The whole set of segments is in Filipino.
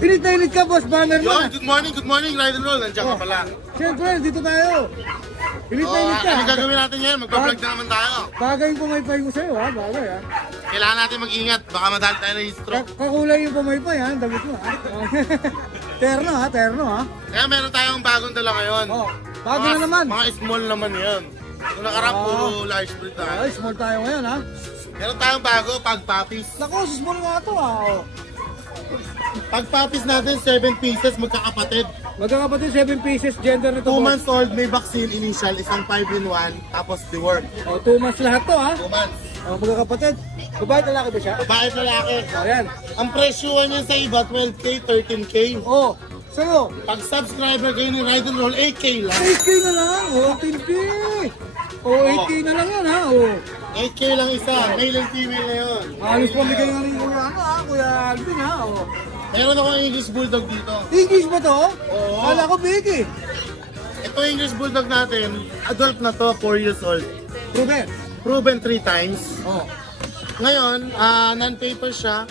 Init na init ka, boss. Banner mo. Good morning, ride and roll. Nandiyan ka pala. Siyempre, dito tayo. Init na init ka. Ano gagawin natin ngayon? Magpa-vlog na naman tayo. Bagay yung pumaypay mo sa'yo, ha? Bagay, ha? Kailangan natin mag-ingat. Baka madali tayo na stroke. Kakulay yung pumaypay, ha? Damit mo, ha? Terno, ha? Terno, ha? Kaya meron tayong bagong dala ngayon. Bago na naman. Mga small naman yan. Kung nakarap, puro large breed tayo. Ay, small tayo ngayon, ha? Meron tayong bago, pag puppies. Naku, small nga ito, ha? Pag puppies natin, 7 pieces, magkakapatid. Magkakapatid, 7 pieces, gender nito. 2 months old, may vaccine initial, isang 5-in-1, tapos the word. 2 months lahat to, ha? 2 months. Magkakapatid. Babae lalaki ba siya? Babae at lalaki. Ayan. Ang presyo niya sa iba, 12K, 13K. Sa'yo? Pag subscriber kayo ni Ride and Roll, 8K lang. 8K na lang, 10K. 8K na lang yan, ha? 8K lang isa, male and female na yun. Halos pamigay nga rin Kuya Alvin, ha? Meron akong English Bulldog dito. English ba to? Oo. Kala ko big, eh. Ito English Bulldog natin, adult na to, 4 years old. Proven? Proven 3 times. Ngayon, non-paper siya.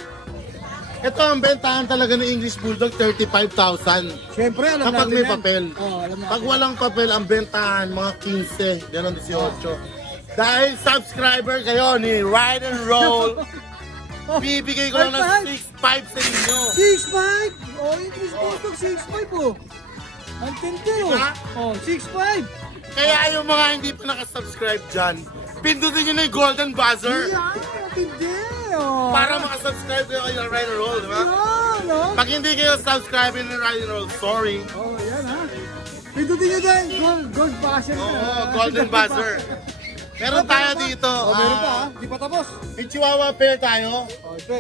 Ito ang bentahan talaga ng English Bulldog, 35,000. Siyempre, alam kapag natin may yan. papel. Pag walang papel, ang bentahan, mga 15, gano'n 18. Dahil subscriber kayo ni Ride and Roll, bibigay ko lang ng 6.5 sa inyo. 6.5? English Bulldog, 6.5, Ang tindi, 6.5. Kaya yung mga hindi pa nakasubscribe dyan, pindutin nyo na yung golden buzzer. Tindi, para makasubscribe kayo kay Ride and Roll, di ba? Pag hindi kayo subscribe ni Ride and Roll, sorry. Yan, ha? Pindutin nyo dyan, gold buzzer. Golden buzzer. Meron tayo dito. Meron pa, ha? Di pa tapos. May Chihuahua pair tayo.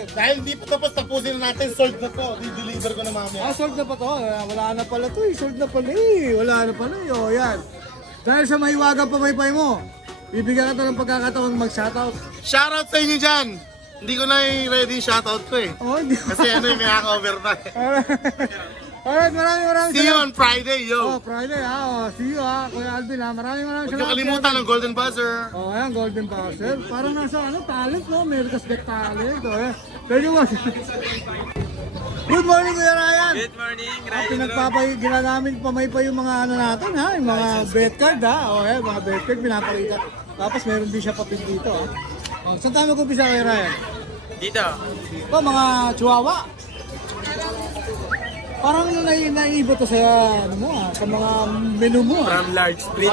Dahil hindi pa tapos, tapusin na natin. Sold na to. Di-deliver ko na mamaya. Sold na pa to. Wala na pala to, eh. Sold na pala, eh. Wala na pala, eh. Yan. Dahil sa mahiwagang pamaypay mo, bibigyan ka to ng pagkakataon mag-shoutout. Shoutout sa inyo dyan. Hindi ko na ready shoutout ko, eh. Kasi may cover na, eh. Alright, maraming see you on Friday, yo. Friday, ha. See you, ha. Kuya Alvin, ha. Maraming salamat. Huwag nyo kalimutan ng golden buzzer. Ayan, golden buzzer. Parang nasa, talent, no? America's Got Talent, Thank you, boss. Good morning, Kuya Ryan. Good morning, Ryan. Ginagamit pamaypay yung mga natin, ha. Yung mga bet card, ha. Mga bet card, pinapakita. Tapos meron din siya papel dito, ha. Saan tayo mag-umpisa, Kuya Ryan? Dito. Mga chihuahua. Parang naiiba to sa sa mga menu mo. From large breed.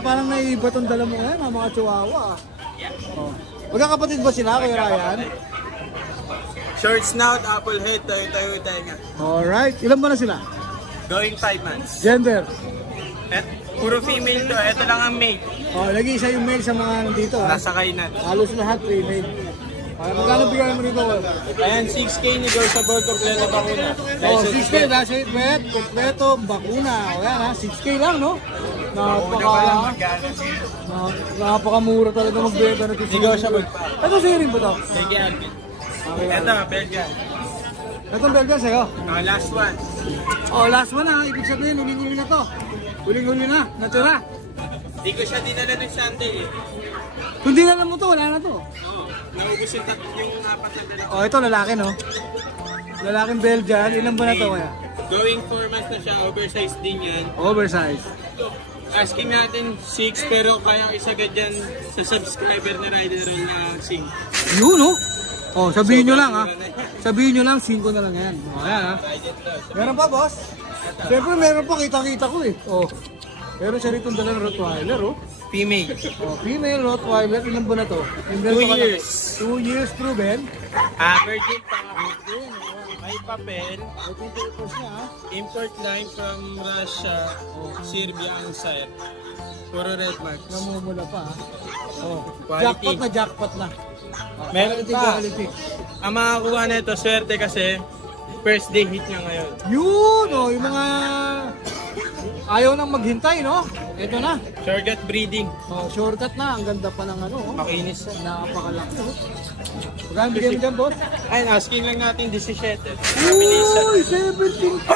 Parang naiiba tong dala mo ngayon, mga chihuahua. Magkakapatid ba sila, Kuya Ryan? Short snout, apple head, tayo nga. Alright, ilan ba na sila? Going 5 months. Gender? Puro female to, ito lang ang male. Nag-iisa yung male sa mga nandito. Nasa kainan. Halos lahat female. Magkano bigyan mo nito? Ayan, 6K negotiable, kompleto bakuna. 6K, nasa bet, kompleto bakuna. Ayan, 6K lang, no? Napakamura talaga magbenta na ito. Negotiable pa. Ito sa'yo rin ba ito? Sige, Alvin. Ito, Belgian. Itong Belgian sa'yo? Last one. Last one, ha? Ibig sabihin, huling-huli na to. Huling-huli na, natira. Di ko siya dinala ng Sunday, eh. Kung dinala mo to, wala na to. Naubos yung 4 na dala. Ito lalaki, no? Lalaking Belgian, ilan ba na to kaya? Going 4 months na siya, oversized din yan. Oversized. Asking natin 6 pero kaya isagad yan sa subscriber na Ride and Roll na 5. Yun, no? Sabihin nyo lang, ha? Sabihin nyo lang, 5 na lang yan. Ayan, ha? Meron pa, boss? Siyempre, meron pa, kita-kita ko, eh. Meron siya rito dala ng Rottweiler, Female. Female Rottweiler, ilan ba na to? 2 years. 2 years proven. Virgin pa. May papel. Import line from Russia. Serbia ang sire. Puro red marks. Namumula pa, ha? Quality. Jackpot na. Meron pa. Ang makakuha na ito, swerte kasi first day hit niya ngayon. Yun, yung mga ayaw nang maghintay, no? Ito na. Shortcut breeding. Shortcut na. Ang ganda pa ng Makinis. Napakalaki. Magkano bigyan mo dyan, boss? Ayun, asking lang natin 17. Uy, 17K!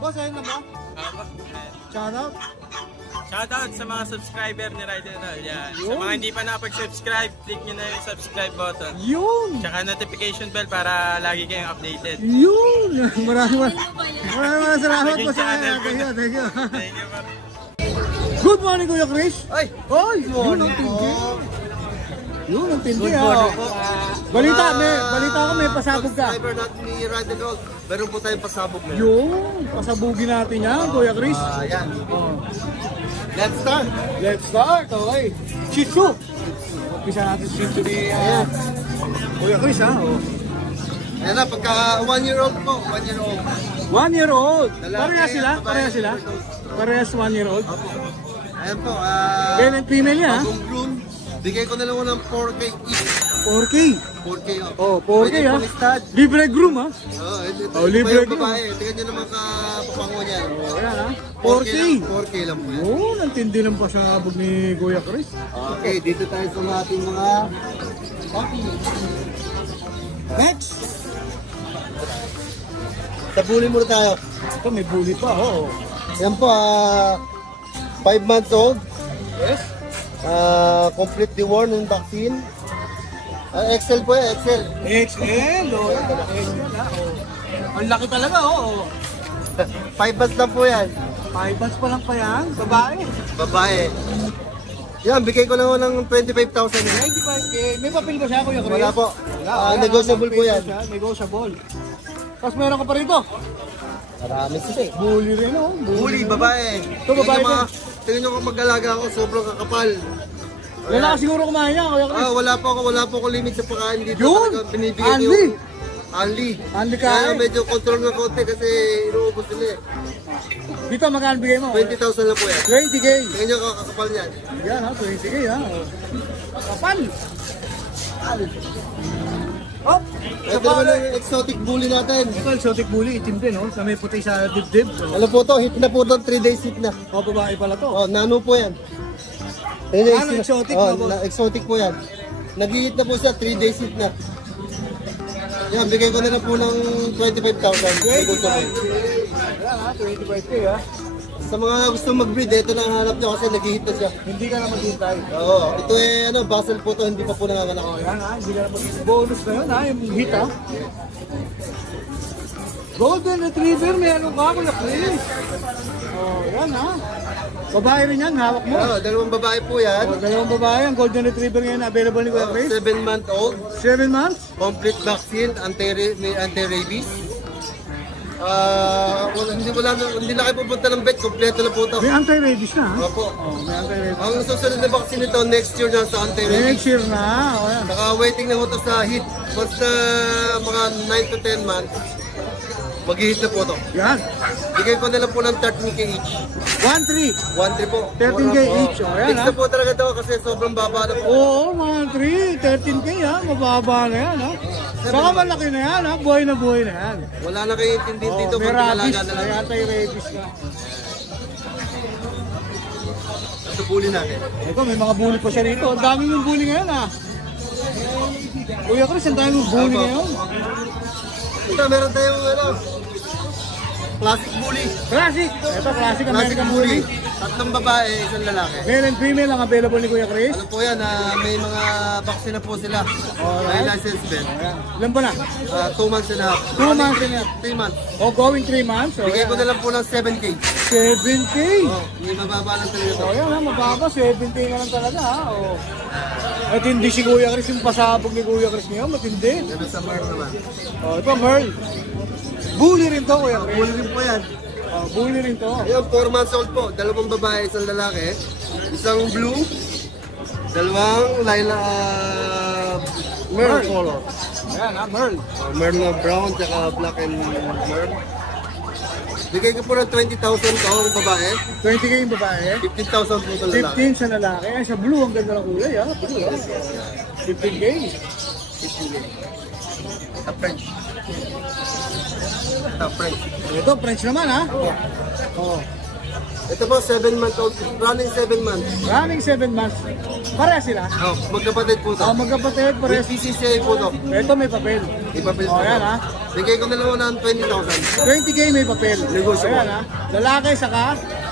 Boss, ayun na ba? Shoutout? Shoutout sa mga subscriber ni Rider Roll. Yan. Sa mga hindi pa nakapag-subscribe, click nyo na yung subscribe button. Yun! Tsaka notification bell para lagi kayong updated. Yun! Maraming salamat po sa kanya. Thank you. Thank you. Thank you, bro. Good morning, Kuya Chris. Ay! Oy, yun ang tindi. Yun ang tindi, ha. Balita ko may pasabog ka. Subscriber natin ni Rider Roll, meron po tayong pasabog ngayon. Yun, pasabugin natin yan, Kuya Chris. Ayan. Let's start. Let's start, okay. Shih Tzu. Umpisa natin Shih Tzu ni Kuya Chris, ha. Oh. Ayan na, pagka 1 year old po, 1 year old. 1 year old. Lalaki, Pareha sila? Parehas 1 year old. Ayan po, Male and female niya, ha? bagong groom, bigay ko na lang ng 4K each. 4K. 4K, Oh, 4K, Pwede ha? pang stud. Libre groom, ha? Ito libre yung groom. babae. Tingnan nyo naman kapapango niya. Oh, yan, ha? 4K 4K. 4K lang po yan. Yun, ang tindi ng pasabog ni Kuya Chris. Okay, dito tayo sa ating mga puppy. Next. Sa bully muna tayo. Ito, may bully pa, oh. Yan po, 5 months old. Yes? Complete deworm ng vaccine. XL po yan, XL. XL, oh. XL, ha? Oh. Ang laki talaga, oh. 5 months lang po yan. 5 months pa lang pa yan, babae. Babae. Yan, bigay ko lang ng 25,000. 95K. May papel ba siya, Kuya Chris? Wala po. Wala, Negotiable po yan. Negotiable. Tapos meron ka pa rito. Marami sila eh. Bully rin, oh. Bully, babae. Ito, babae din. Tingnan nyo kung mag-alaga ako, sobrang kakapal. Wala ka siguro kumain niya, Kuya Chris. Wala po ako limit sa pagkain dito. Yun! Talagang binibigyan Anli! niyo. Anli. Anli ka, Kaya eh. medyo control na konti kasi inuubos nila eh. Dito, magkano bigay mo? 20,000 lang po yan. 20K. Tingnan nyo kakapal niyan. Yan, ha? 20K, ha? Oh. Kapal. Oh, Ito naman yung exotic bully natin. ito, exotic bully, itim din, oh. Sa may puti sa dibdib. Oh, Ano po to? Hit na po to. 3 days hit na. babae pala to. Oh, nano po yan. 3 Ano, exotic na po? Exotic po yan. Nag-hit na po siya. 3 days hit na. Yan, bigay ko na lang po ng 25,000. 25K. Ayan, ha? 25K, ha? Sa mga gusto mag-breed, ito na ang hanap nyo kasi nag-hit na siya. Hindi ka na maghintay. Oo, ito eh, Basel po to, hindi pa po nanganganak. Oh, yan, ha? Hindi ka na maghintay. Bonus na yun, ha? Yung hit, ha? Golden Retriever, may ano ka, Kuya Chris? Oh, yan, ha? Babae rin yan, hawak mo. Oo, dalawang babae po yan. Oh, dalawang babae, ang Golden Retriever ngayon available ni Kuya Chris. 7-month-old, 7 months? complete vaccine, may anti-rabies. Hindi na kayo pupunta ng vet, kompleto na po ito. May anti-rabies na, ha? Opo. Oh, may anti-rabies. Ang susunod na vaccine nito, next year na sa anti-rabies. Next year na, oh, yan. Saka waiting na po ito sa hit. Once na mga 9 to 10 months, mag-hit na po ito. Yan. Bigay ko na lang po ng 13K each. 1-3. 1-3 po. 13K each, oh, yan, Fix ha? na po talaga ito kasi sobrang baba na po. Oo, mga 3, 13K, ha? Mababa na yan, ha? Saka malaki na yan, ha? Buhay na yan. Wala na kayo intindihin dito May pag rabies, pinalaga na may lang. anti-rabies na. Sa bully natin. Ito, may mga bully pa siya rito. Ang dami yung bully ngayon, ha? Kuya Chris, ang dami yung bully ngayon. Ito, meron tayong classic bully. Classic! Ito, classic Classic American bully. bully. Tatlong babae, isang lalaki. Male and female ang available ni Kuya Chris. Ano po yan, may mga vaccine na po sila. May license din. Ayan. Ilan ba na? 2 months and a half. 2 months na yan. 3 months. O, going 3 months. O, Bigay ko yan. na lang po ng 7K. 7K! Hindi mababa lang talaga ito. O, yan, ha? Mababa. 7K na lang talaga, ha? O. At hindi si Kuya Chris, yung pasabog ni Kuya Chris ngayon, matindi. Ganun sa Merl naman. O, ito, Merl. Bully rin to, Kuya Chris. Bully rin po yan. O, bully rin to. Ayun, 4 months old po. Dalawang babae, isang lalaki. Isang blue. Dalawang Merl color. Ayan, ha? Merl. Merl na brown, tsaka black and Merl. Bigay ko po ng 20,000 to ang babae. 20K yung babae. 15,000 po sa lalaki. 15 sa lalaki. Ay, sa blue, ang ganda ng kulay, ha? Blue, ha? 15K. Sa French. Sa French. Ito, French naman, ha? Oo. Ito po, 7 months old. Running 7 months. Running 7 months. Pareha sila. Oh, magkapatid po to. Magkapatid, With pareha. PCCI po to. Ito may papel. Ipapil O, po ayan, to. ha? Bigay ko na lang ng 20,000. 20K may papel. Negotiable. Ayan, ha? Lalaki, saka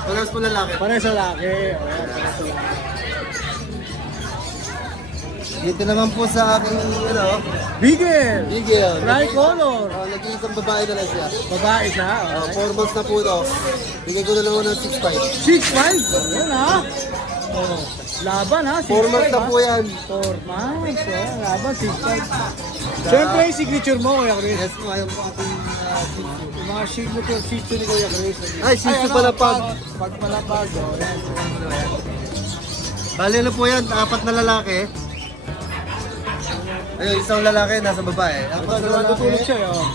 Parehas po lalaki. Pares sa laki. Ayan, pares sa laki. Dito naman po sa aking, Bigel! Bigel. Tricolor! Nag-iisang babae na lang siya. Babae siya. 4 months na po ito. Bigay ko na lang ng 6'5". 6'5". Ayan ha. Oh, laban ha. 4 months na po yan. 4 months. Oh, laban 6'5". Siyempre yung signature mo, Kuya Chris. Yes po, ayan po ating Yung mga signature ni Kuya Chris. Ay, sisi pala pag. Pagpalapag. Oh, yan. Bali na po yan, 4 na lalaki. Ayun, isang lalaki, nasa babae. Natutulog siya. Oh.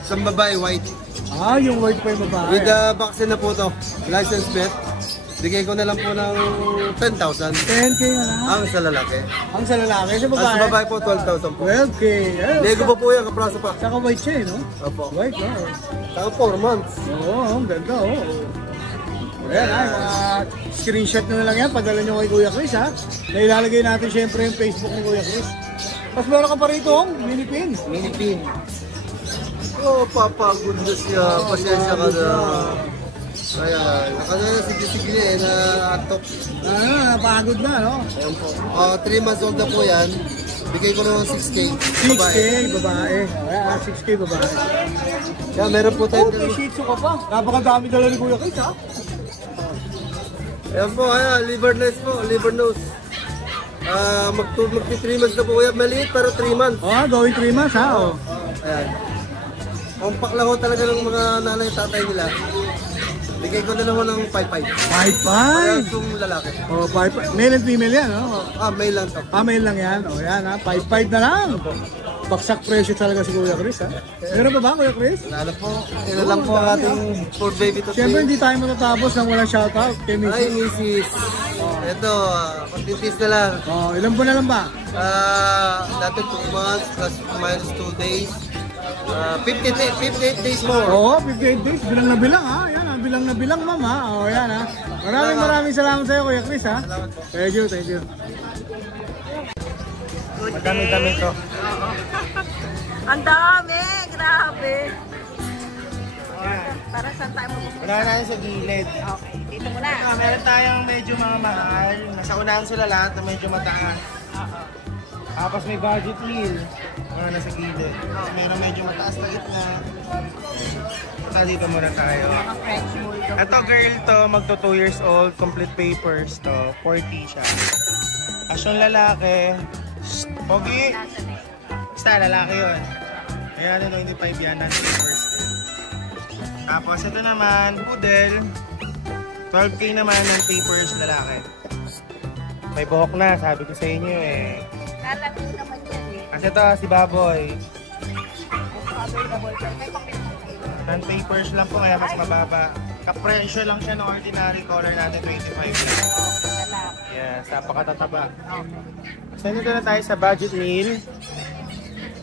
Isang babae, white. Ah, yung white pa yung babae. With the vaccine na po to. License plate. Bigay ko na lang po ng 10,000. 10K na lang. Ang sa lalaki. Ang sa lalaki, sa Ang babae. sa babae po, 12,000 po. 12K. Lego po po yan, kapraso pa. Saka white siya, no? Opo. White, oh. Saka 4 months. Oo, ang ganda, oh. Ayan, screenshot nyo na lang yan. Padala nyo kay Kuya Chris, ha? Na ilalagay natin syempre yung Facebook ni Kuya Chris. Tapos meron ka pa rito, mini pin. Mini pin. Oh, papagod na siya. Pasensya ka na. Kaya, nakadala sige na antok. Napagod na, no? Ayan po. 3 months old na po yan. Bigay ko naman 6K. 6K, babae. Ayan, 6K, babae. Kaya meron po tayo. May shih tzu ka pa. Napakadami dala ni Kuya Chris, ha? Ayan po, liver nose po, liver nose. Magti 3 months na po kuya. Maliit pero 3 months. Oh, going 3 months, ha? Oh. Ayan. Ang paklaho talaga ng mga nanay tatay nila. Bigay ko na naman ng 5'5". 5'5". Parehas yung lalaki. Oh, 5'5". Male and female yan, no? Male lang to. Male lang yan. O, yan, ha? 5'5 na lang. Baksak presyo talaga si Kuya Chris, ha? Meron pa ba, Kuya Chris? Wala na po. Ito lang po ang ating poor baby to. Siyempre, hindi tayo matatapos nang walang shoutout kay Ay, Mrs. Mrs. Ito, kontintis na lang. Oh, ilan po na lang ba? Dati 2 months plus minus 2 days. 58 days more. Oo, 58 days. Bilang na bilang, ha? Yan, ha? Bilang na bilang, ma'am, ha? O, yan, ha? Maraming salamat sa iyo, Kuya Chris, ha? Thank you, thank you. Madami-dami to. Ang dami! Grabe! Para saan tayo mapupunta? Unahan natin sa gilid. Okay, dito muna. Meron tayong medyo mga mahal. Nasa unahan sila lahat na medyo mataas. Tapos may budget meal. Mga nasa gilid. Meron medyo mataas na gitna. Dito muna tayo. Mga French bulldog. Ito girl to, magto 2 years old. Complete papers to. 40 siya. As yung lalaki, pogi. Basta lalaki yun. Kaya ano, 25 yan. Non-papers din. Tapos ito naman, poodle. 12K naman ng papers lalaki. May buhok na, sabi ko sa inyo eh. Lalago naman yan eh. Kasi ito, si Baboy. Available. Non-papers lang po, kaya mas mababa. Kapresyo lang siya ng ordinary color natin, 25 lang. Yes, napakatataba. So dito na tayo sa budget meal.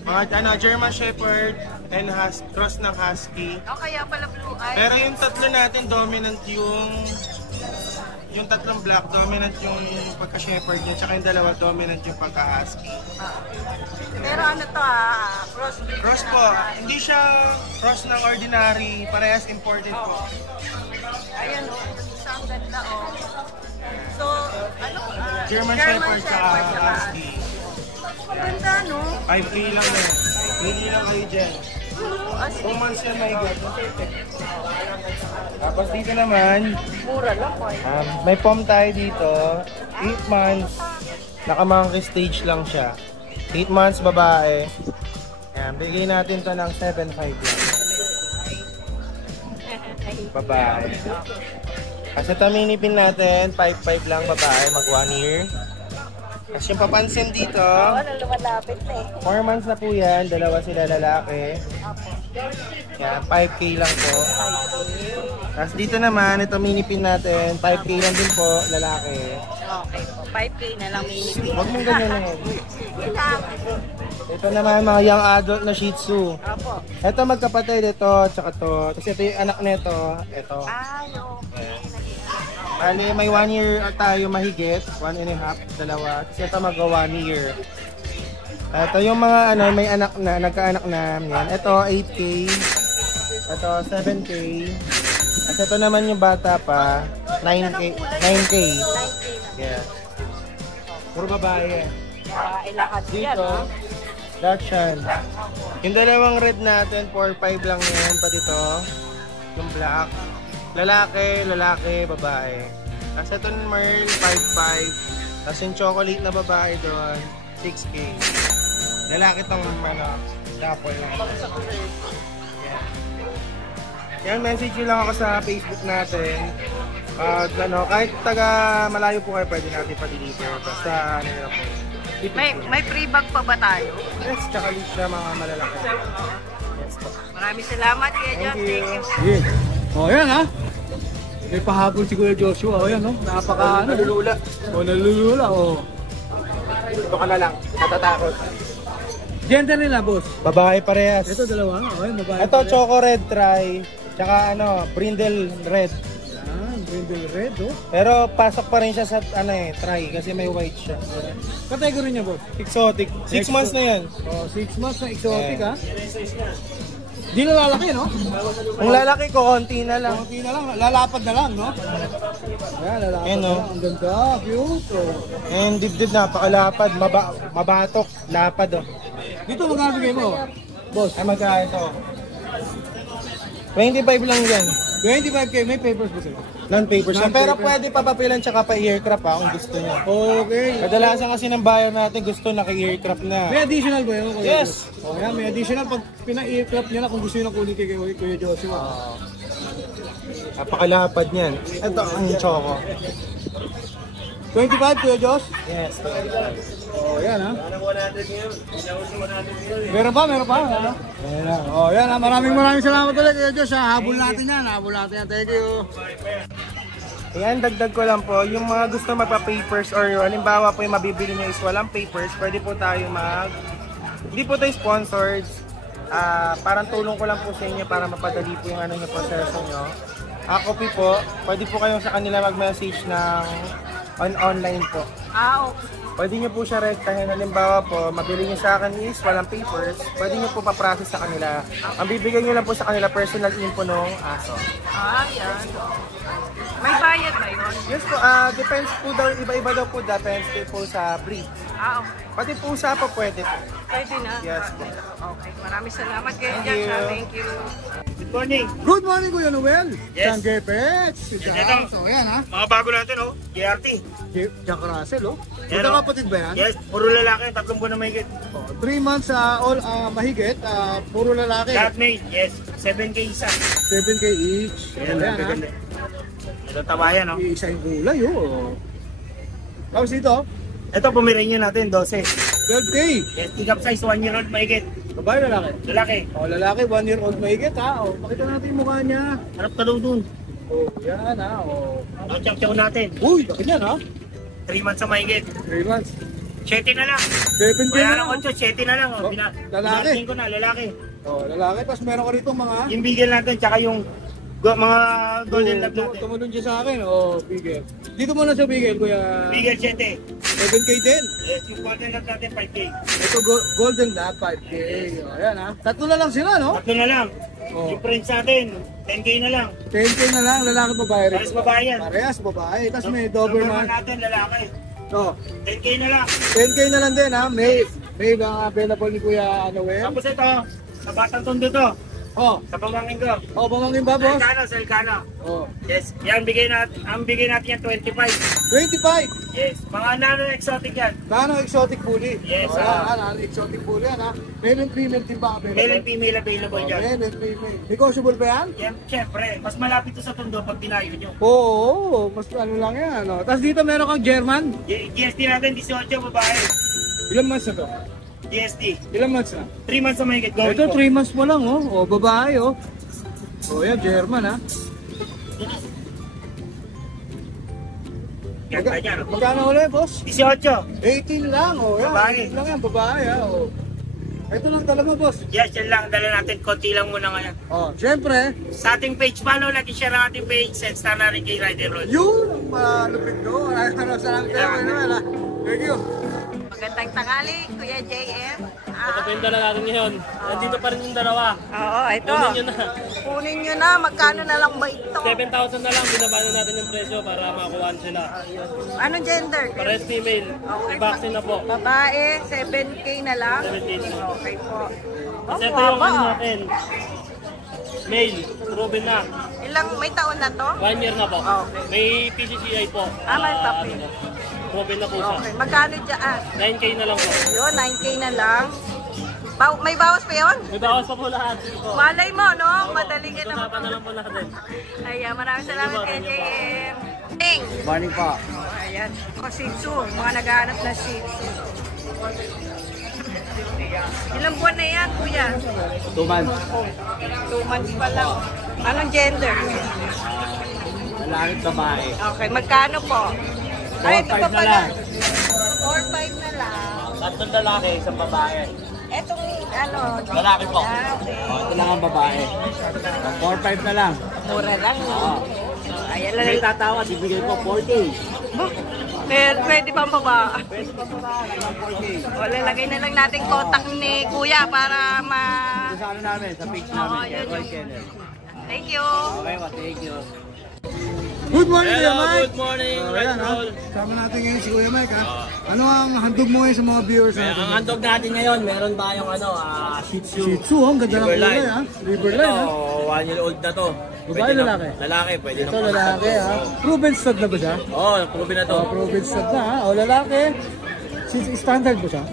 Mga German Shepherd and cross ng Husky. O kaya pala blue eye. Pero yung tatlo natin, dominant yung tatlong black, dominant yung pagka-shepherd niya, tsaka yung dalawa, dominant yung pagka-husky. Pero ano to cross breed. Cross po, hindi siya cross ng ordinary, parehas imported po. Ayan o, isang ganda o. So, ano? German Shepherd tsaka husky. Maganda no? 5K lang na. Pili lang kayo dyan. 2 months yan may good. Tapos dito naman, Mura lang po. may pom tayo dito. 8 months. Naka-monkey stage lang siya. 8 months babae. Ayan, bigay natin to ng 7.5 lang. Babae. Kasi ito minipin natin, 5.5 lang babae, mag 1 year. Kasi yung papansin dito, Ano lumalapit na eh. 4 months na po yan, dalawa sila lalaki. Yan, 5K lang po. Tapos dito naman, ito minipin natin, 5K lang din po, lalaki. Okay po, 5K na lang minipin. Huwag mong ganyan na Ilang. Ito naman, mga young adult na Shih Tzu. Opo. Ito magkapatid, ito, tsaka to. Tapos ito yung anak nito, ito. Ay, okay. Bali, may 1 year tayo mahigit, 1.5, dalawa. Kasi ito mag 1 year. Ito yung mga may anak na, nagkaanak na yan. Ito 8K. Ito 7K. Kasi ito naman yung bata pa, 9K. 9K. Yeah. Puro babae. Lahat yan, Dito, Dachshund. Yung dalawang red natin, 4-5 lang yan. Pati ito, yung black. Lalaki, babae. Tapos ito yung Merl, 5-5. Tapos yung chocolate na babae doon, 6K. Lalaki itong dapol lang. Yan, message nyo lang ako sa Facebook natin. Kahit taga malayo po kayo, pwede natin pa-deliver. Basta ano lang po. May free bag pa ba tayo? Yes, tsaka list siya mga malalaki. Yes po. Maraming salamat Kuya John. Thank you. Thank you. Yeah. Oh, yan ha. May pahabol si Kuya Joshua. Oh, yan, no? Napaka, Nalulula. Oh, nalulula, oh. Ito ka na lang, matatakot. Gender nila, boss. Babae parehas. Ito, dalawa nga. Oh, yan, babae. Ito, choco red try. Tsaka brindle red. Yan, brindle red, oh. Pero pasok pa rin siya sa try kasi may white siya. Category niya, boss. Exotic. 6 months na yan. Oh, 6 months na exotic, ha? Di na lalaki, no? Kung lalaki ko, konti na lang. Konti na lang, lalapad na lang, no? Ayan, lalapad Ayan, na no? lang. Ang ganda, cute, oh. And dibdib napakalapad, mabatok, lapad oh. Dito, magkano bigay mo? Boss, Ay magkano ito? 25 lang yan. 25K, may papers po sila. Non-papers yan. Pero Non-paper. pwede papapilan tsaka pa-aircraft kung gusto nyo. Okay. Kadalasan kasi ng buyer natin gusto naka-aircraft na. May additional ba yun? Kuya Yes. Joshua? Oh, yan, may additional pag pina-aircraft nyo na kung gusto nyo na kunin kay Kuya Joshua. Napakalapad niyan. Ito ang choco. 25, Kuya Josh? Yes. Oh, yan ha. Meron pa, meron pa. Ha? Ayan na. Oh, yan ha. Maraming salamat ulit, Kuya Josh. Ha? Habol natin yan. Habol natin yan. Thank you. Ayan, dagdag ko lang po. Yung mga gusto magpa-papers or halimbawa po yung mabibili nyo is walang papers, pwede po tayo hindi po tayo sponsored. Parang tulong ko lang po sa inyo para mapadali po yung yung proseso nyo. Copy po, pwede po kayong sa kanila mag-message ng online po. Okay. Pwede nyo po siya rektahin. Halimbawa po, mabili nyo sa akin is walang papers, pwede nyo po pa-process sa kanila. Ang bibigyan nyo lang po sa kanila, personal info ng aso. Yan. May bayad ba yun? Yes po, depends po daw, iba-iba daw po, depends po sa breed. Okay. Pati pusa po pwede po. Pwede na? Yes po. Okay. Maraming salamat Kuya Thank John. you. Thank you. Good morning. Good morning, Kuya Noel. Yes. Sangge Pets. So, yan ha. Mga bago natin, oh. JRT. Jack Russell, oh. Yan, oh. Magkakapatid ba yan? Yes, puro lalaki, 3 buwan na mahigit. 3 months all mahigit, puro lalaki. Lahat made, yes. 7K isa. 7K each. Ayan, Ayan, ha? gaganda. Ito tabayan, oh. Isa yung gulay, oh. Tapos dito, Ito, Pomeranian natin, 12. 12K. Yes, pick up size, 1 year old mahigit. Babae, lalaki. Lalaki. Oh, lalaki, 1 year old mahigit, ha. Oh, pakita natin yung mukha niya. Harap ka daw dun. Oh, yan, ha. Oh. Ang chow natin. Uy, laki yan, ha. 3 months sa mahigit. 3 months. 7 na lang. 7K Wala na ng lang. 8, 7 na lang. Oh. Oh, lalaki. Binarting ko na, lalaki. Oh, lalaki. Tapos meron ko rito mga... Yung bigel natin, tsaka yung mga golden lab natin. Tumalun siya sa akin, oh, bigel. Dito muna sa bigel, kuya. Bigel 7. 7K din. Yes, yung golden lab natin, 5K. Ito, golden lab, 5K. Oh, ayan, ha. Tatlo na lang sila, no? Tatlo na lang. Oh. Yung friends natin, 10K na lang. 10K na lang, lalaki babae rin. Parehas babae yan. Parehas babae. Tapos may Doberman. natin, lalaki. Oh, 10K na lang. 10K na lang din, ha. May available ni Kuya Noel. Tapos ito, sa Batang Tondo to. Oh, Sa pamangkin ko. oh, bumangin ba, boss? Selcano. Oh, Yes, yan ang bigay natin yan 25. 25. Yes, mga nano-exotic yan. Nano exotic bully. Yes, Oh, yan, nano exotic bully yan, ha. Male and female din ba available? Male and female available Oh, dyan. male and female. Negotiable ba yan? Yan, syempre, mas malapit to sa Tondo pag dinayo nyo. Oo, mas ano lang yan. No? Tapos dito meron kang German. GST natin, 18 babae. Ilang months na to? GST. Ilang months na? 3 months na mahigit. Going Ito, po. 3 months mo lang, oh. O, babae, oh. O, yan, German, ha. Yan, ganyan. Magkano ulit, boss? 18. 18 lang, oh. Yan, Babae. 18 lang yan, babae, ha. O. Ito lang dala mo, boss. Yes, yan lang. Dala natin. Konti lang muna ngayon. O, syempre, Sa ating page, follow natin share ang ating page. Send star na rin kay Rider Road. yun ang malupit ko. Salamat kayo, ha. Thank you. Magandang tanghali, Kuya JM. Ito po yung dala natin ngayon. Nandito pa rin yung dalawa. Oo, ito. Kunin nyo na. Kunin nyo na. Magkano na lang ba ito? 7,000 na lang. Binabano natin yung presyo para makuhaan sila. Anong gender? Pares female. May vaccine na po. Babae, 7K na lang. 17 na. Okay po. Kasi ito yung ano natin. Male. Proven na. May taon na to? 1 year na po. Okay. May PCCI po. May papi. Proven na po siya. Okay, magkano dyan? 9K na lang po. Yun, 9K na lang. May bawas pa yun? May bawas pa po lahat. Sige po. Malay mo, no? Madali ka naman. Usapan na lang po natin. Ayan, maraming salamat kay JM. Ting! Morning po. Ayan, Shih Tzu. Mga naghahanap na Shih Tzu. Ilang buwan na yan, kuya? 2 months. 2 months pa lang. Anong gender? Lalaki babae. Okay, magkano po? Ay, ito 4-5 pa na pala. lang. 4-5 na lang. 3 lalaki, 1 babae. Etong ano? Lalaki po. Okay. Ito lang ang babae. 4-5 na lang. Mura lang, no? Ayan lang. May tatawad, ibigay ko 4K. Pwede bang baba? Pwede pa babae, 4K. O, lalagay na lang natin contact ni kuya para Sa ano namin, sa page namin, kay Roy Kennel. Thank you. Okay po, thank you. Good morning, Kuya Hello, Mike. good morning. Ayan, Red Roll. Sama natin ngayon si Kuya Mike, ha? Ano ang handog mo ngayon sa mga viewers natin? Ang handog natin ngayon, meron tayong Shih Tzu. Shih Tzu, ang ganda ng kulay, Riverline. ha? Riverline, ha? Ito, 1 year old na to. Babae, lalaki? Lalaki, pwede na. Ito, lalaki, ha? Proven stud na ba siya? Oo, proven na to. Proven stud na, ha? O, lalaki. Standard ba siya?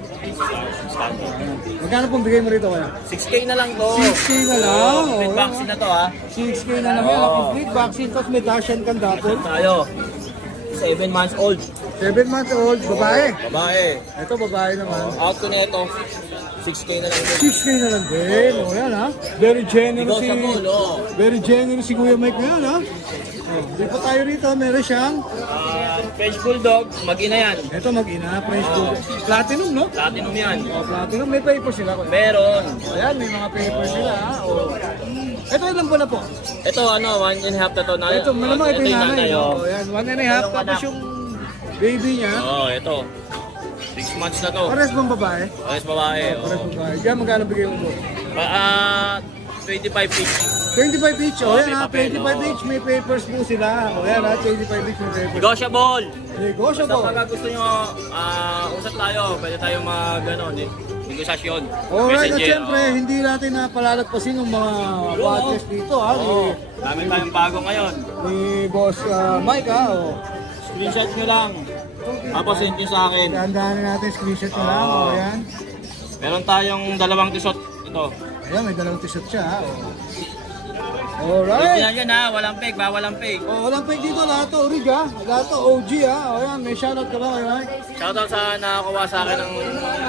Magkano pong bigay mo rito, kaya? 6K na lang to. 6K na lang. Complete Oh, vaccine na to, ha. 6K na lang yan. Complete vaccine, tapos may Dashan kang dapon. Tayo. 7 months old. 7 months old, babae. Babae. Ito, babae naman. Out ko na ito. 6K na lang. 6K na lang din. O, yan, ha? Very generous si... Negotiable, oh. Very generous si Kuya Mike ngayon, ha? Di pa tayo rito, meron siyang... French Bulldog, mag-ina yan. Ito, mag-ina, French Bulldog. Platinum, no? Platinum yan. O, platinum. May paper sila, Kuya. Meron. Ayan, may mga paper sila, ha? O. Ito, ilan po na po? Ito, 1.5 na to. Ito, malamang ito yung nanay. oh. O, yan, 1.5. Tapos yung baby niya. Oo, ito. 6 months na to. Pares bang babae? Pares babae. Pares Oh. babae. Diyan, magkano bigay mo po? 25 each. 25 each. O, Oh, yan, may ha? papel, 25 oh. each. May papers po sila. O, yan, ha? 25 each may papers. Negotiable. Negotiable. Basta pag gusto nyo, usap tayo, pwede tayo negosasyon. Alright, at Messenger, syempre, oh. hindi natin na palalagpasin yung mga watches dito, ha? Oo. Dami tayong bago ngayon. Ni Boss Mike, ha? O. Screenshot nyo lang. Tapos send nyo sa akin. Dahan-dahanin natin, screenshot na lang. O, yan. Meron tayong dalawang tisot. Ito. Ayan, may dalawang t-shirt siya, ha? O. Original Alright. yan ha. Walang fake. Walang fake. O, walang fake dito. Lahat to orig, ha? Lahat to OG, ha? O, yan. May shoutout ka ba, Kuya Mike? Shoutout sa nakakuha sa akin ng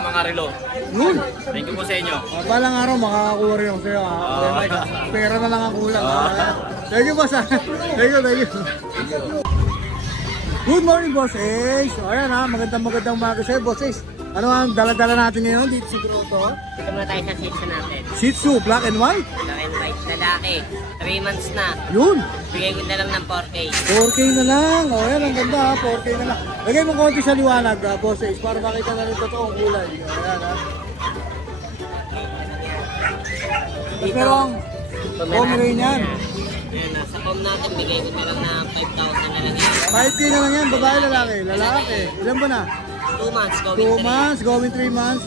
mga relo. Yun. Thank you po sa inyo. Balang araw, makakakuha rin ako sa'yo, ha? Kuya Mike, ha? Pera na lang ang kulang, ha? Thank you, boss, ha? Thank you. Good morning, Boss Ace. O, ayan, ha? Magandang umaga sa'yo, Boss Ace. Ano ang dala-dala natin ngayon dito sa Grotto? Ito muna tayo sa Shih Tzu natin. Shih Tzu, black and white. Black and white, lalaki. 3 months na. Yun. Bigay ko na lang ng 4K. 4K na lang. O, yan, ang ganda, ha? 4K na lang. Lagay mo konti sa liwanag, Boss Ace, para makita na rin totoong kulay. O, ayan, ha? Tapos merong Pomeranian yan. Ayan, nasa home natin, bigay ko na lang na 5,000 na lang yan. 5K na lang yan, babae, lalaki. Lalaki. Ilan ba na? 2 months, 2 going 3. months, going 3 months.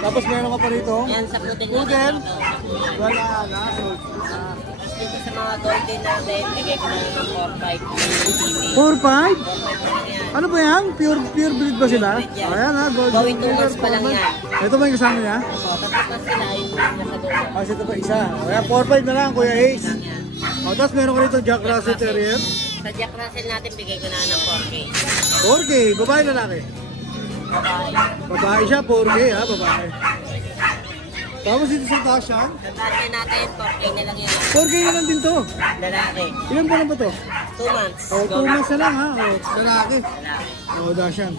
Tapos meron ka pa rito. Yan sa putin Poodle? natin. Wala na. Tapos dito sa mga golden natin, bigay ko na lang ng 4,500. 4-5? Ano ba yan? Pure breed ba sila? Pure breed yan. Ayan, ha? Golden Going 2 months pa lang yan. Ito ba yung kasama niya? Tapos na sila yung nasa dulo. Ito pa isa. Ayan, 4-5 na lang, Kuya Ace. Lang yan. Tapos meron ka rito Jack Russell Terrier. Sa Jack Russell natin, bigay ko na lang ng 4K. 4K, babae lalaki. Babae. Babae siya, 4K, ha? Babae. Tapos dito sa Dashan, Sa Dashan natin, 4K na lang yan. 4K na lang din to. Lalaki. Ilan ba na ba to? 2 months. O, 2 months na lang, ha? O, lalaki. Lalaki. O, Dashan.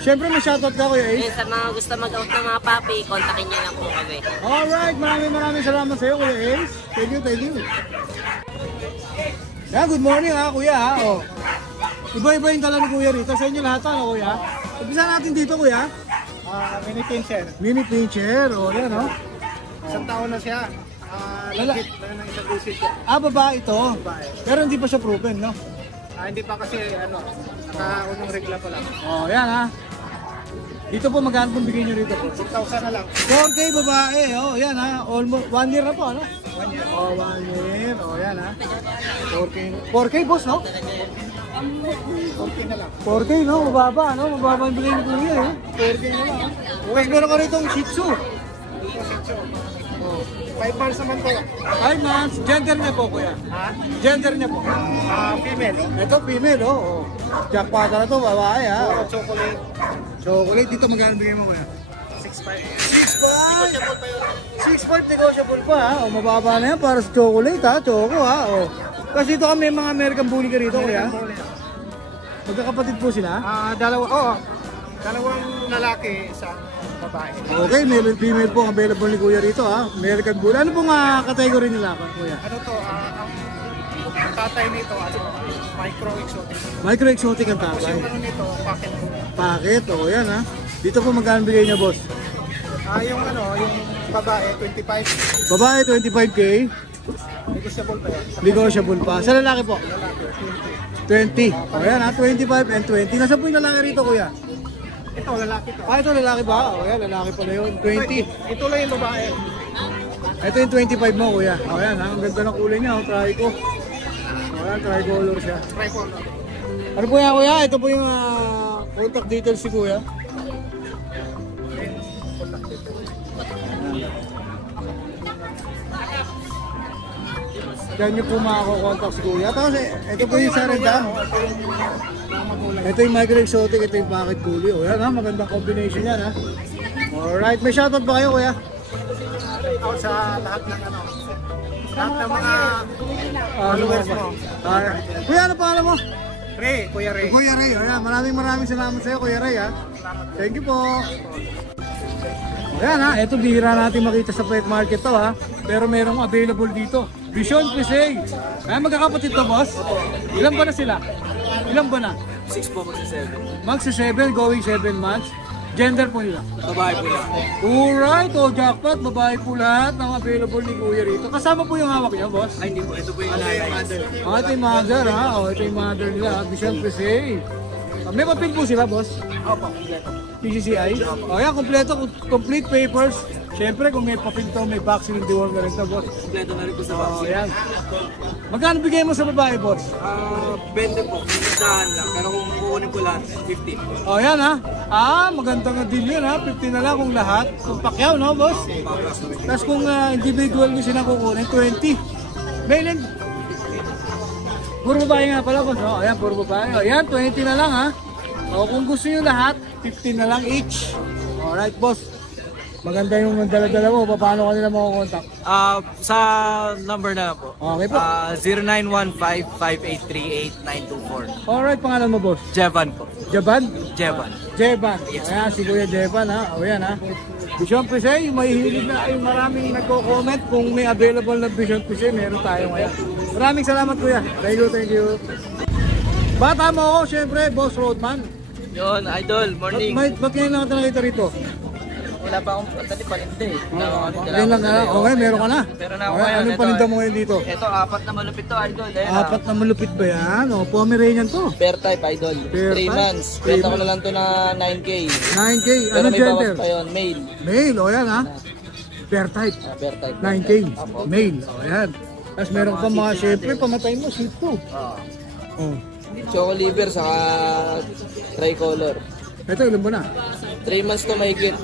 Siyempre may shoutout ka, Kuya Ace. Ngayon, sa mga gusto mag-out ng mga papi, kontakin niyo lang po kami. Alright, maraming salamat sa iyo, Kuya Ace. Thank you. Yan, good morning, ha, Kuya, ha? O. Iba-iba yung dala ni Kuya rito. Sa inyo lahat, ano, Kuya? Umpisa natin dito, Kuya. Mini pincher. Mini pincher, o yan, no? Isang taon na siya. Legit na isang visit siya. Babae ito. Babae. Pero hindi pa siya proven, no? Hindi pa kasi nakaunang regla pa lang. O, yan ha. Dito po magkano pong bigay nyo rito po? 6,000 na lang. 4K babae, o yan ha. Almost 1 year na po, ano? 1 year. O, 1 year, o yan ha. 4K boss, no? 4K na lang. 4K, no? Mababa, no? Mababa ang bigay ni Kuya, eh. 4K na lang, ha? Tapos meron ka rito Shih Tzu. 5 months naman po. 5 months. Gender niya po, Kuya. Ha? Gender niya po. Female. Ito, female, oh. Jackpot na to, babae, ha? O. Chocolate. Chocolate, dito magkano bigay mo, Kuya? 6,500. 6.5 negotiable pa, ha? O, mababa na yan para sa chocolate, ha? Choco, ha? O. Kasi dito kami mga American Bully ka rito, Kuya. Magkakapatid po sila? Dalawang lalaki, isang babae. Okay, male and female po available ni Kuya rito, ha? American Bully. Ano pong category nila, Kuya? Ano to, ang tatay nito, micro-exotic. Micro-exotic ang Tapos tatay. yung ano nito, packet. Packet, o yan, ha? Dito po magkano bigay niya, boss? Yung babae, 25. Babae, 25K. Negotiable pa yun. Negotiable pa. Sa lalaki po? 20. O yan, ha? 25 and 20. Nasa po yung lalaki rito, Kuya? Ito, lalaki to. Ito lalaki ba? O yan, lalaki pala yun. 20. Ito lang yung babae. Ito yung 25 mo, Kuya. O yan, ha? Ang ganda ng kulay niya, o. Trico. O yan, tricolor siya. Tricolor. Ano po yan, Kuya? Ito po yung contact details si Kuya. Diyan nyo po makakokontak si Kuya. Tapos ito po yung sarenda. Ito yung micro-exotic, ito yung packet bully. O yan, ha? Magandang combination yan, ha? Alright, may shoutout ba kayo, Kuya? Out sa lahat ng mga followers mo. Kuya, ano pangalan mo? Kuya Ray. Kuya Ray, ayan, maraming salamat sa'yo, Kuya Ray, ha? Thank you po. Ayan, ha, ito bihira natin makita sa pet market to, ha? Pero merong available dito. Vision Crusade. Ayan, magkakapatid to, boss. Ilan ba na sila? Ilan ba na? 6 po magsa 7. Magsa 7, going 7 months. Gender po nila. Babae po lang. Alright, jackpot, babae po lahat ng available ni Kuya rito. Kasama po yung hawak niya, boss. Ay, hindi po. Ito po yung mother. Ito yung mother, ha? Ito yung mother nila, ha? Vision Crusade. May papel po sila, boss? Opo. PCCI? O yan, complete papers. Siyempre, kung may papel to, may vaccine, hindi wala rin to, boss. Kompleto na rin po sa O vaccine. yan. Magkano bigay mo sa babae, boss? 20 po. Isahan lang. Pero kung kukunin ko lahat, 15. O yan, ha? Magandang deal yun, ha? 15 na lang kung lahat. Kung pakyaw, no, boss? Tapos kung individual nyo silang kukunin, 20. Bailan. Puro babae nga pala, boss. O, ayan, puro babae. O, yan, 20 na lang, ha? O, kung gusto nyo lahat, 15 na lang each. Alright, boss. Maganda yung dala-dala mo. Paano ka nila makukontak? Sa number na po. Okay po. 0915-5838-924. Alright, pangalan mo, boss? Jevan po. Jaban? Jevan. Jeban. Ayan, si Kuya Jeban, ha? O yan, ha? Vision Presay, may hilig na ay maraming nagko-comment. Kung may available na Vision Presay, meron tayo ngayon. Maraming salamat, Kuya. Thank you. Bata mo ako, syempre, Boss Roadman. Yun, idol. Morning. Ba't ngayon lang ito nakita rito? Wala pa akong tali palinda eh. Ngayon lang ka na. Okay, meron ka na. Meron na ako Okay, ngayon. anong paninda mo ngayon dito? Ito, 4 na malupit to, idol. Ayan, Apat na malupit ba yan? O, Pomeranian to. Pair type, idol. Pair 3 type? months. Benta ko na lang to na 9K. 9K. Pero Anong may bawas gender? pa yun, male. Male, o yan ha. Pair type. Pair type. 9K. Male, o yan. Tapos meron pa mga, syempre, pamatay mo, Shih Tzu. Oh. Choco liver, saka tricolor. Ito, ilan ba na? 3 months to mahigit.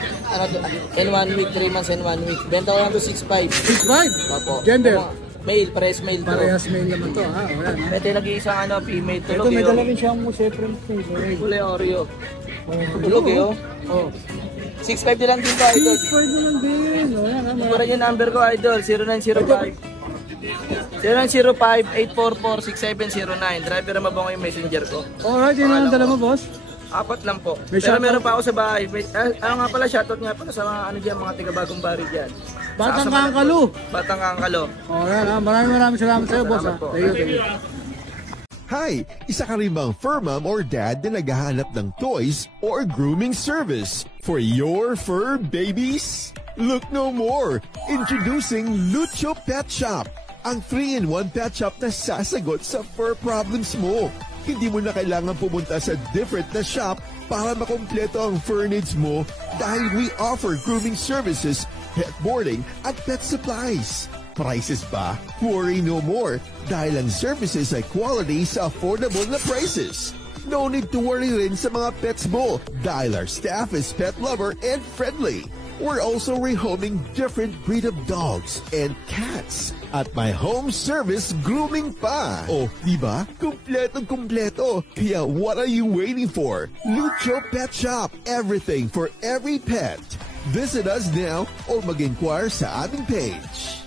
In 1 week, 3 months and 1 week. Benta ko lang to 6.5. 6'5". Opo. Gender? Male, pares male to. Parehas male naman to, ha? O yan, ha? Ito yung nag-iisang female. Ito, Tulog may yun. dala rin siyang syempre, male. Kulay Oreo. Oh, Tulog yun. Oh. 6.5 na lang din to, idol. 6'5 na lang din. O yan, ha? Mura yung number ko, idol. 0905. 0905-844-6709. Driver na mabang yung messenger ko. Alright, yun lang ang dala mo, boss. 4 lang po. May Pero shoutout? meron pa ako sa bahay. Ano nga pala, shoutout nga pala sa mga ano dyan, mga tiga-bagong bari dyan. Batang Sa- Kangkalo. Batang Kangkalo. O yan, ha? Maraming salamat sa'yo, boss, ha? Salamat po. Thank you. Hi! Isa ka rin bang fur mom or dad na naghahanap ng toys or grooming service? for your fur babies? Look no more! Introducing Lucho Pet Shop, ang 3-in-1 pet shop na sasagot sa fur problems mo. Hindi mo na kailangan pumunta sa different na shop para makompleto ang fur needs mo dahil we offer grooming services, pet boarding, at pet supplies. Prices ba? Worry no more dahil ang services ay quality sa affordable na prices. No need to worry rin sa mga pets mo dahil our staff is pet lover and friendly. We're also rehoming different breed of dogs and cats at my home service grooming pa. Oh, diba? Kumpletong-kumpleto. Kaya what are you waiting for? Lucho Pet Shop. Everything for every pet. Visit us now or mag-inquire sa aming page.